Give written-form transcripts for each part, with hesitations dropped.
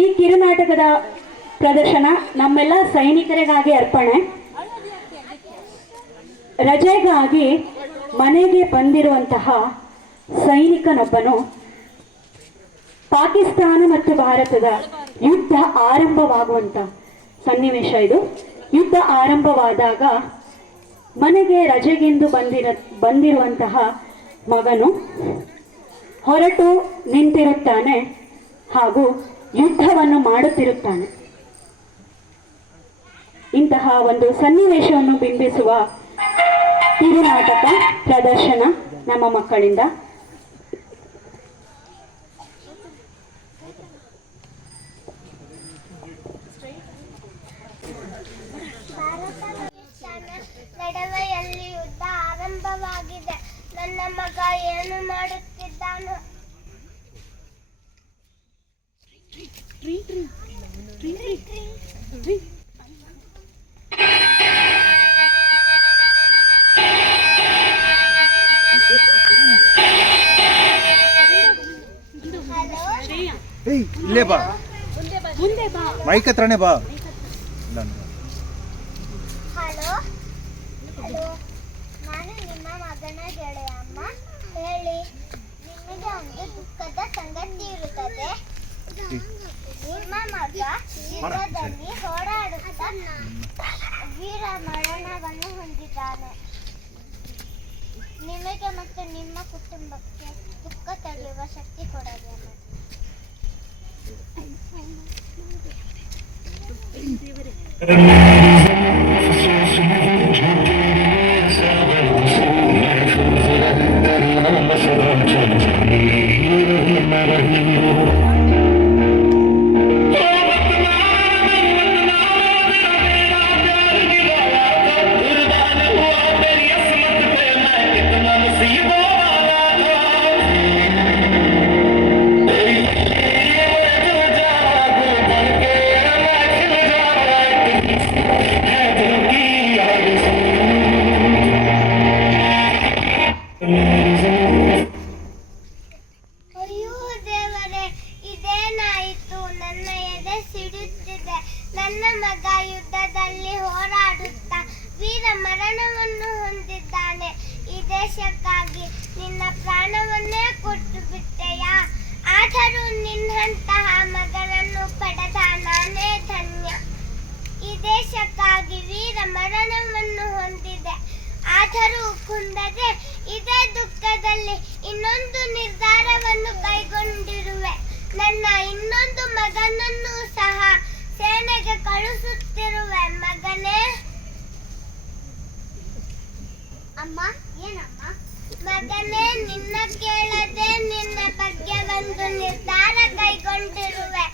ಈ ಕಿರುನಾಟಕದ ಪ್ರದರ್ಶನ ನಮ್ಮೆಲ್ಲ ಸೈನಿಕರಿಗಾಗಿ ಅರ್ಪಣೆ. ರಜೆಗಾಗಿ ಮನೆಗೆ ಬಂದಿರುವಂತಹ ಸೈನಿಕನೊಬ್ಬನು ಪಾಕಿಸ್ತಾನ ಮತ್ತು ಭಾರತದ ಯುದ್ಧ ಆರಂಭವಾಗುವಂತ ಸನ್ನಿವೇಶ ಇದು. ಯುದ್ಧ ಆರಂಭವಾದಾಗ ಮನೆಗೆ ರಜೆಗೆಂದು ಬಂದಿರುವಂತಹ ಮಗನು ಹೊರಟು ನಿಂತಿರುತ್ತಾನೆ ಹಾಗೂ ಯುದ್ಧವನ್ನು ಮಾಡುತ್ತಿರುತ್ತಾನೆ. ಇಂತಹ ಒಂದು ಸನ್ನಿವೇಶವನ್ನು ಬಿಂಬಿಸುವ ಕಿರುನಾಟಕ ಪ್ರದರ್ಶನ ನಮ್ಮ ಮಕ್ಕಳಿಂದ. ನಡುವೆಯಲ್ಲಿ ಯುದ್ಧ ಆರಂಭವಾಗಿದೆ. ನನ್ನ ಮಗ ಏನು ಮಾಡುತ್ತಿದ್ದಾನು? ಇಲ್ಲೇ ಬಾ, ಮೈಕ್ ಹತ್ರನೇ ಬಾ. ಹಲೋ ಹಲೋ, ನಾನು ನಿಮ್ಮ ಮಗನ ಗೆಳೆಯ. ಅಮ್ಮ ಹೇಳಿ, ನಿಮಗೆ ಒಂದು ದುಃಖದ ಸಂಗತಿ ಇರುತ್ತದೆ. ನಿಮ್ಮ ಮಗ ಯುದ್ಧದಲ್ಲಿ ಹೋರಾಡುತ್ತಾ ವೀರ ಮರಣವನ್ನು ಹೊಂದಿದ್ದಾನೆ. ನಿಮಗೆ ಮತ್ತು ನಿಮ್ಮ ಕುಟುಂಬಕ್ಕೆ ದುಃಖ ತಡೆಯುವ ಶಕ್ತಿ ಕೊಡಲಿ ಅಮ್ಮ. ಅಯ್ಯೋ ದೇವರೇ, ಇದೇನಾಯಿತು? ನನ್ನ ಎದೆ ಸಿಡುತ್ತಿದೆ. ನನ್ನ ಮಗ ಯುದ್ಧದಲ್ಲಿ ಹೋರಾಡುತ್ತಾ ವೀರ ಮರಣವನ್ನು ಹೊಂದಿದ್ದಾನೆ. ಈ ದೇಶಕ್ಕಾಗಿ ನಿನ್ನ ಪ್ರಾಣವನ್ನೇ ಕೊಟ್ಟು ಬಿಟ್ಟೆಯಾ? ಆದರೂ ನಿನ್ನಂತಹ ಮಗನನ್ನು ಪಡೆದ ನಾನೇ ಧನ್ಯ. ಈ ದೇಶಕ್ಕಾಗಿ ವೀರ ಮರಣವನ್ನು ಹೊಂದಿದೆ. ಆದರೂ ಕುಂದದೆ ಇದೇ ದುಃಖದಲ್ಲಿ ಇನ್ನೊಂದು ನಿರ್ಧಾರವನ್ನು ಕೈಗೊಂಡಿರುವೆ. ನನ್ನ ಇನ್ನೊಂದು ಮಗನನ್ನು ಸಹ ಸೇನೆಗೆ ಕಳುಹಿಸುತ್ತಿರುವೆ. ಮಗನೇ. ಅಮ್ಮ, ಏನಮ್ಮ? ಮಗನೇ, ನಿನ್ನ ಕೇಳದೆ ನಿನ್ನ ಬಗ್ಗೆ ಒಂದು ನಿರ್ಧಾರ ಕೈಗೊಂಡಿರುವೆ.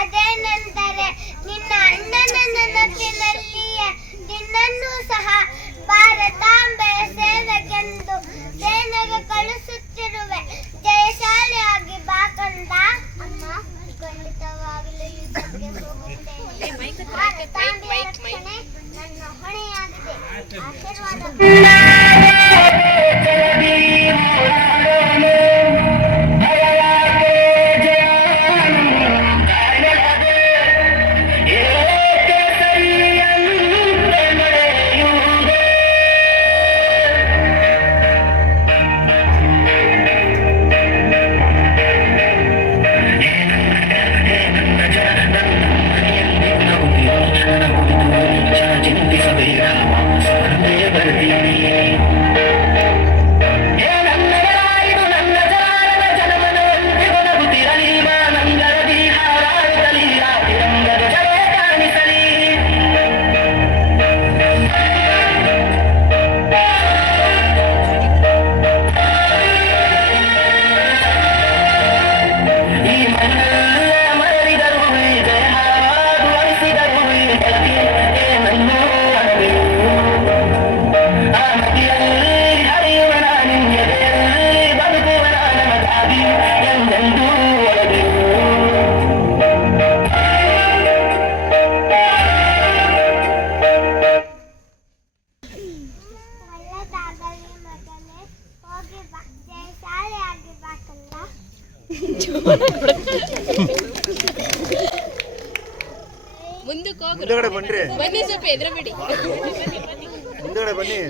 ಅದೇನೆಂದರೆ, ನಿನ್ನ ಅಣ್ಣನ ನೆನಪಿನಲ್ಲಿಯೇ ನಿನ್ನನ್ನು ಸಹ ಭಾರತಾಂಬೆಯ ಸೇವೆಗೆಂದು ಸೇನೆಗೆ ಕಳಿಸುತ್ತಿರುವೆ. ಜಯಶಾಲಿಯಾಗಿ ಬಾ ಕಂದ. ಅಮ್ಮ, ಖಂಡಿತವಾಗಲೂ ಯುದ್ಧಕ್ಕೆ ಹೋಗುತ್ತೇನೆ. ಭಾರತಾಂಬೆಯ ರಕ್ಷಣೆ ನನ್ನ ಹೊಣೆಯಾಗಿದೆ. ಆಶೀರ್ವಾದ. ಚಿಂತಿಸಬೇಡ, ಸ್ಮರಣೆ ಬರ್ತೀನಿ. ಮುಂದಗಡೆ ಬನ್ರಿ, ಬನ್ನಿ ಸ್ವಲ್ಪ ಎದುರುಬಿಡಿ. ಮುಂದಗಡೆ ಬನ್ನಿ.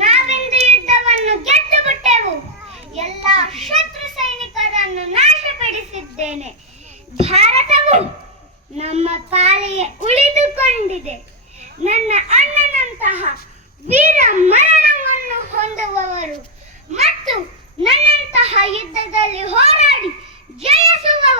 ನಾವಿಂದು ಯುದ್ಧವನ್ನು ಗೆದ್ದು ಬಿಟ್ಟೆವು. ಎಲ್ಲ ಶತ್ರು ಸೈನಿಕರನ್ನು ನಾಶಪಡಿಸಿದ್ದೇನೆ. ಭಾರತವು ನಮ್ಮ ಪಾಲಿಗೆ ಉಳಿದುಕೊಂಡಿದೆ. ನನ್ನ ಅಣ್ಣನಂತಹ ವೀರ ಮರಣವನ್ನು ಹೊಂದುವವರು ಮತ್ತು ನನ್ನಂತಹ ಯುದ್ಧದಲ್ಲಿ ಹೋರಾಡಿ ಜಯಿಸುವವರು